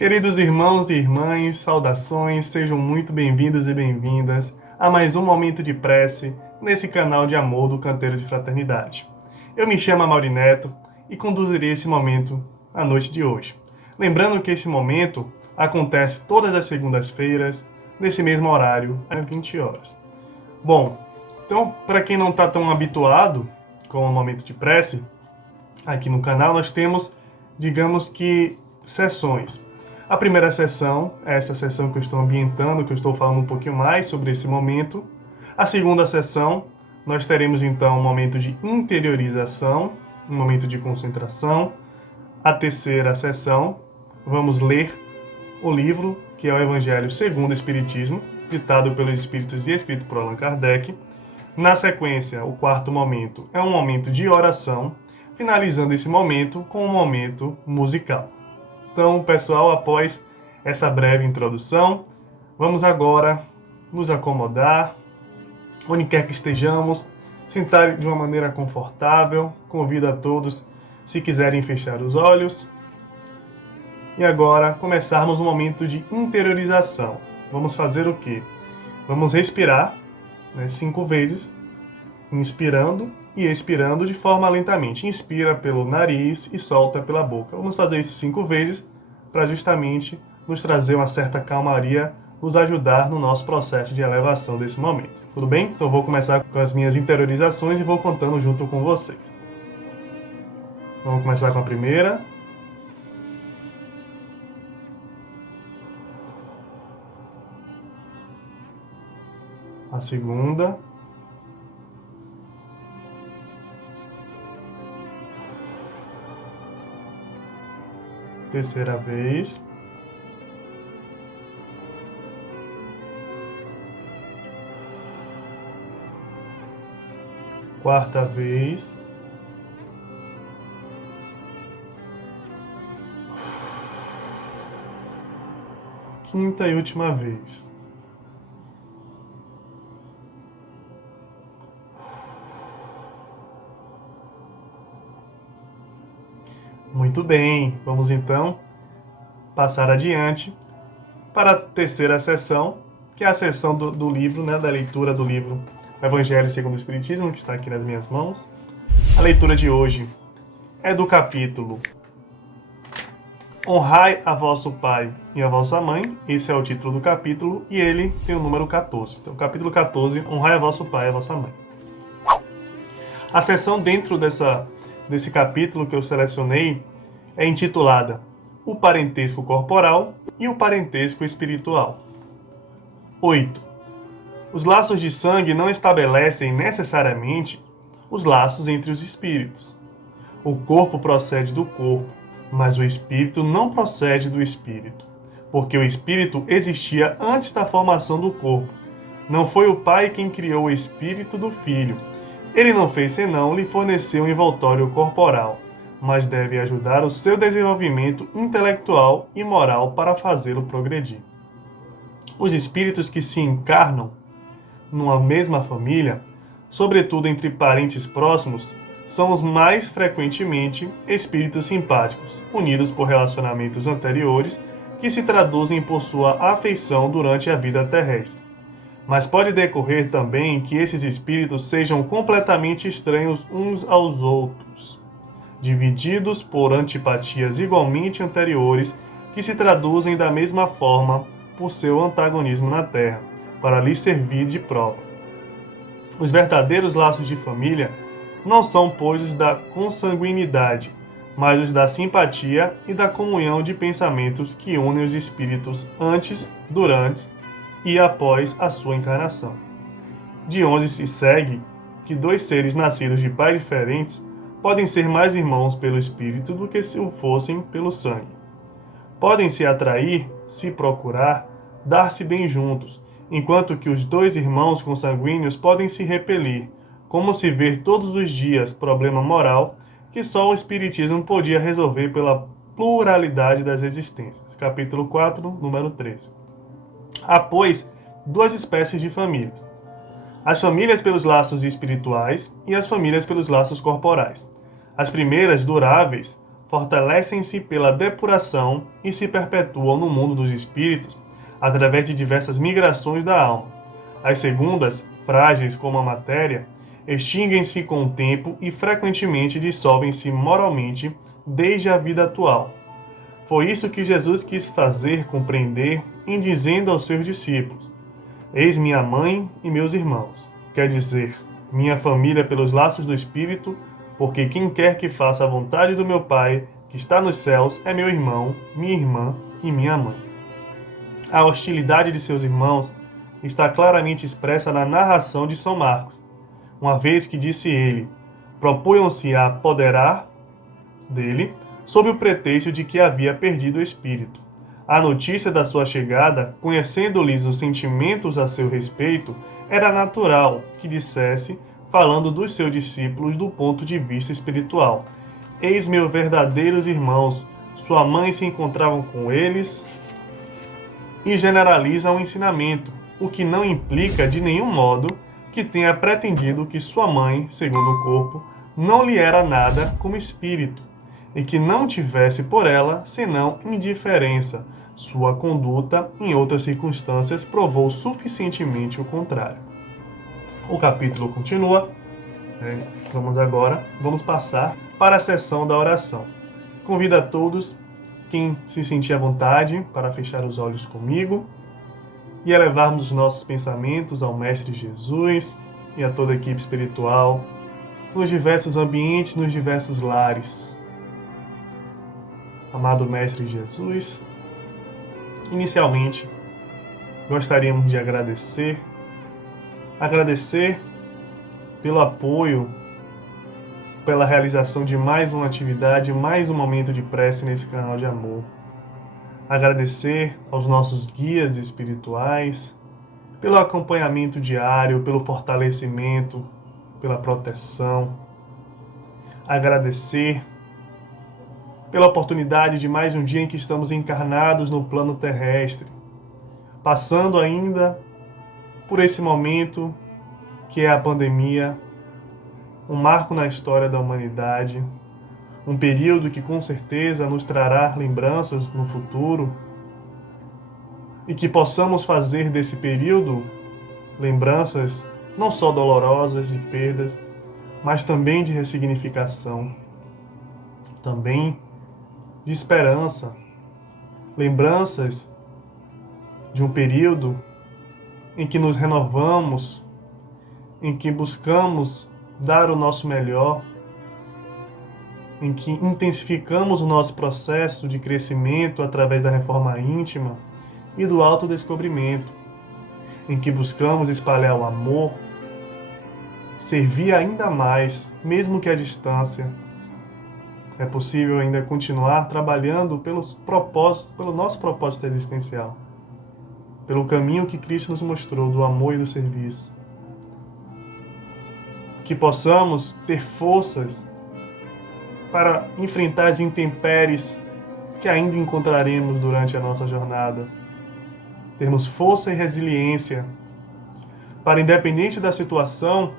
Queridos irmãos e irmãs, saudações, sejam muito bem-vindos e bem-vindas a mais um momento de prece nesse canal de amor do Canteiro de Fraternidade. Eu me chamo Amaury Neto e conduzirei esse momento na noite de hoje. Lembrando que esse momento acontece todas as segundas-feiras, nesse mesmo horário, às 20 horas. Bom, então, para quem não está tão habituado com o momento de prece, aqui no canal nós temos, digamos que, sessões. A primeira sessão é essa sessão que eu estou ambientando, que eu estou falando um pouquinho mais sobre esse momento. A segunda sessão, nós teremos então um momento de interiorização, um momento de concentração. A terceira sessão, vamos ler o livro, que é o Evangelho segundo o Espiritismo, ditado pelos Espíritos e escrito por Allan Kardec. Na sequência, o quarto momento é um momento de oração, finalizando esse momento com um momento musical. Então, pessoal, após essa breve introdução, vamos agora nos acomodar, onde quer que estejamos, sentar de uma maneira confortável. Convido a todos, se quiserem, fechar os olhos. E agora, começarmos um momento de interiorização. Vamos fazer o quê? Vamos respirar 5 vezes, inspirando e expirando de forma lentamente. Inspira pelo nariz e solta pela boca. Vamos fazer isso 5 vezes para justamente nos trazer uma certa calmaria, nos ajudar no nosso processo de elevação desse momento. Tudo bem? Então eu vou começar com as minhas interiorizações e vou contando junto com vocês. Vamos começar com a primeira. A segunda. Terceira vez. Quarta vez. Quinta e última vez. Muito bem, vamos então passar adiante para a terceira sessão, que é a sessão do livro, da leitura do livro Evangelho segundo o Espiritismo, que está aqui nas minhas mãos. A leitura de hoje é do capítulo Honrai a vosso pai e a vossa mãe. Esse é o título do capítulo e ele tem o número 14. Então, capítulo 14, Honrai a vosso pai e a vossa mãe. A sessão dentro desse capítulo que eu selecionei é intitulada O Parentesco Corporal e o Parentesco Espiritual. 8. Os laços de sangue não estabelecem necessariamente os laços entre os espíritos. O corpo procede do corpo, mas o espírito não procede do espírito, porque o espírito existia antes da formação do corpo. Não foi o pai quem criou o espírito do filho. Ele não fez senão lhe fornecer um envoltório corporal, mas deve ajudar o seu desenvolvimento intelectual e moral para fazê-lo progredir. Os espíritos que se encarnam numa mesma família, sobretudo entre parentes próximos, são os mais frequentemente espíritos simpáticos, unidos por relacionamentos anteriores que se traduzem por sua afeição durante a vida terrestre. Mas pode decorrer também que esses espíritos sejam completamente estranhos uns aos outros, divididos por antipatias igualmente anteriores que se traduzem da mesma forma por seu antagonismo na Terra, para lhes servir de prova. Os verdadeiros laços de família não são, pois, os da consanguinidade, mas os da simpatia e da comunhão de pensamentos que unem os espíritos antes, durante e após a sua encarnação. De onde se segue que dois seres nascidos de pais diferentes podem ser mais irmãos pelo espírito do que se o fossem pelo sangue. Podem se atrair, se procurar, dar-se bem juntos, enquanto que os dois irmãos consanguíneos podem se repelir, como se vê todos os dias, problema moral que só o Espiritismo podia resolver pela pluralidade das existências. Capítulo 4, número 13. Há, pois, duas espécies de famílias: as famílias pelos laços espirituais e as famílias pelos laços corporais. As primeiras, duráveis, fortalecem-se pela depuração e se perpetuam no mundo dos espíritos através de diversas migrações da alma. As segundas, frágeis como a matéria, extinguem-se com o tempo e frequentemente dissolvem-se moralmente desde a vida atual. Foi isso que Jesus quis fazer compreender em dizendo aos seus discípulos: Eis minha mãe e meus irmãos. Quer dizer, minha família pelos laços do Espírito, porque quem quer que faça a vontade do meu Pai, que está nos céus, é meu irmão, minha irmã e minha mãe. A hostilidade de seus irmãos está claramente expressa na narração de São Marcos, uma vez que disse ele: propunham-se a apoderar dele, sob o pretexto de que havia perdido o espírito. A notícia da sua chegada, conhecendo-lhes os sentimentos a seu respeito, era natural que dissesse, falando dos seus discípulos do ponto de vista espiritual: Eis meus verdadeiros irmãos, sua mãe se encontravam com eles, e generaliza o ensinamento, o que não implica de nenhum modo que tenha pretendido que sua mãe, segundo o corpo, não lhe era nada como espírito, e que não tivesse por ela senão indiferença. Sua conduta, em outras circunstâncias, provou suficientemente o contrário. O capítulo continua. Vamos passar para a sessão da oração. Convido a todos, quem se sentir à vontade, para fechar os olhos comigo e elevarmos os nossos pensamentos ao Mestre Jesus e a toda a equipe espiritual, nos diversos ambientes, nos diversos lares. Amado Mestre Jesus, inicialmente, gostaríamos de agradecer pelo apoio, pela realização de mais uma atividade, mais um momento de prece nesse canal de amor. Agradecer aos nossos guias espirituais, pelo acompanhamento diário, pelo fortalecimento, pela proteção. Agradecer pela oportunidade de mais um dia em que estamos encarnados no plano terrestre, passando ainda por esse momento que é a pandemia, um marco na história da humanidade, um período que com certeza nos trará lembranças no futuro, e que possamos fazer desse período lembranças não só dolorosas de perdas, mas também de ressignificação, também de esperança, lembranças de um período em que nos renovamos, em que buscamos dar o nosso melhor, em que intensificamos o nosso processo de crescimento através da reforma íntima e do autodescobrimento, em que buscamos espalhar o amor, servir ainda mais, mesmo que à distância. É possível ainda continuar trabalhando pelo nosso propósito existencial, pelo caminho que Cristo nos mostrou do amor e do serviço. Que possamos ter forças para enfrentar as intempéries que ainda encontraremos durante a nossa jornada. Termos força e resiliência para, independente da situação,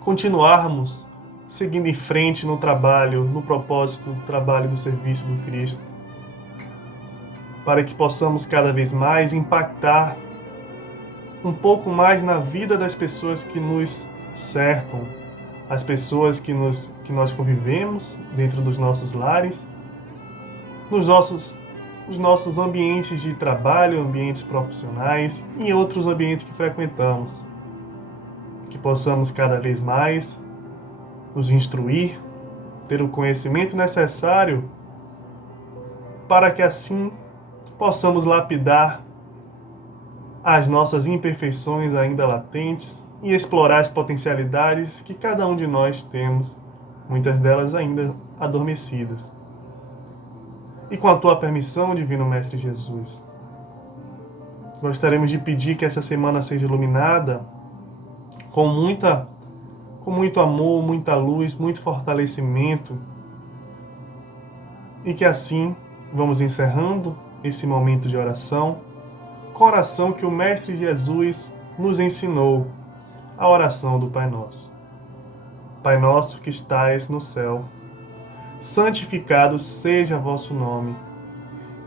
continuarmos seguindo em frente no trabalho, no propósito do trabalho do serviço do Cristo, para que possamos cada vez mais impactar um pouco mais na vida das pessoas que nos cercam, as pessoas que nós convivemos dentro dos nossos lares, nos nossos ambientes de trabalho, ambientes profissionais e outros ambientes que frequentamos. Que possamos cada vez mais nos instruir, ter o conhecimento necessário para que assim possamos lapidar as nossas imperfeições ainda latentes e explorar as potencialidades que cada um de nós temos, muitas delas ainda adormecidas. E com a tua permissão, Divino Mestre Jesus, gostaríamos de pedir que essa semana seja iluminada com muito amor, muita luz, muito fortalecimento, e que assim vamos encerrando esse momento de oração com a oração que o Mestre Jesus nos ensinou, a oração do Pai Nosso. Pai nosso que estais no céu, santificado seja vosso nome.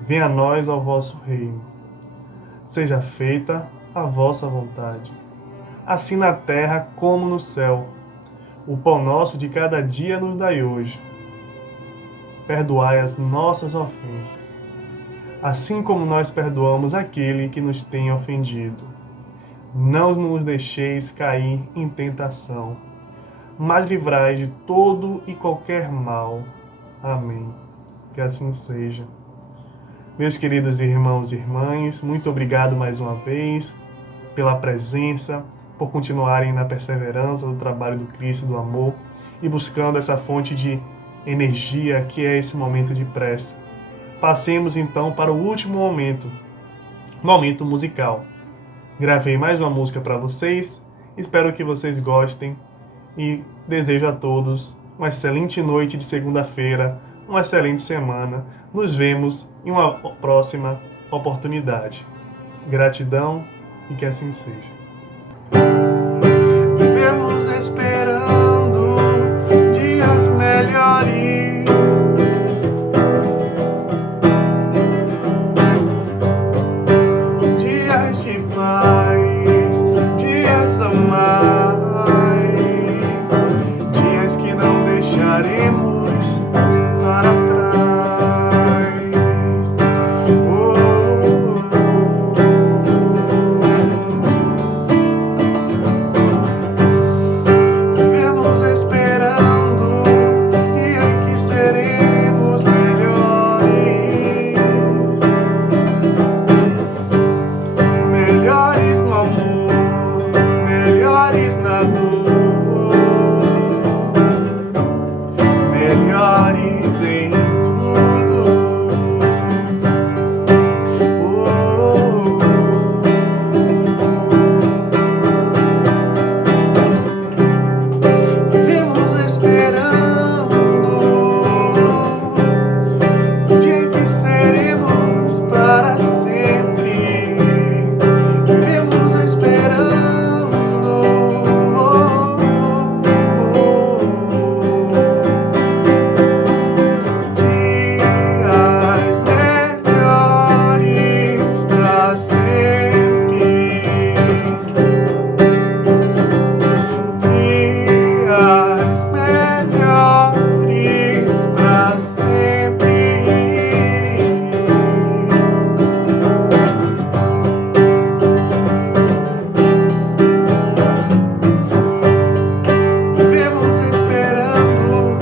Venha a nós o vosso reino. Seja feita a vossa vontade, assim na terra como no céu. O pão nosso de cada dia nos dai hoje. Perdoai as nossas ofensas, assim como nós perdoamos aquele que nos tem ofendido. Não nos deixeis cair em tentação, mas livrai de todo e qualquer mal. Amém. Que assim seja. Meus queridos irmãos e irmãs, muito obrigado mais uma vez pela presença, por continuarem na perseverança do trabalho do Cristo, do amor, e buscando essa fonte de energia que é esse momento de prece. Passemos então para o último momento musical. Gravei mais uma música para vocês, espero que vocês gostem e desejo a todos uma excelente noite de segunda-feira, uma excelente semana. Nos vemos em uma próxima oportunidade. Gratidão e que assim seja. Vivemos esperando dias melhores. Dias de paz, dias a mais. Dias que não deixaremos para trás. Vivemos esperando o dia em que seremos melhores. Melhores no amor, melhores na dor, melhores em tudo. Vivemos esperando o dia em que seremos para sempre. Vivemos esperando dias melhores para sempre. Dias melhores para sempre. Vivemos esperando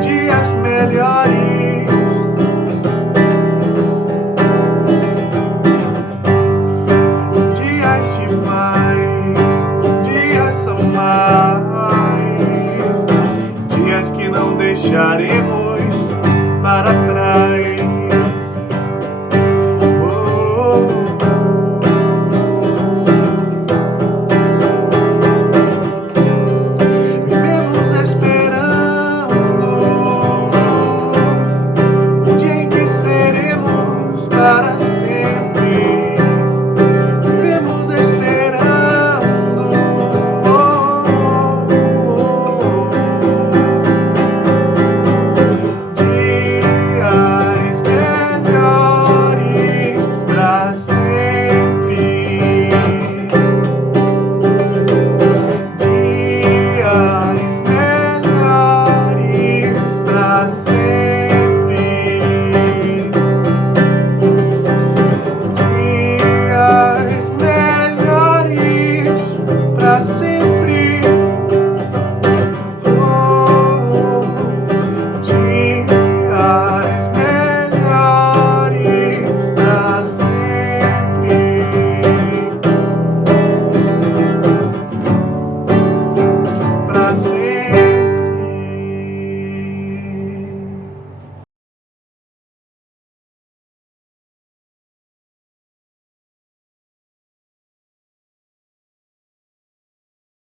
dias melhores. Dias de paz, dias são mais. Dias que não deixaremos para trás.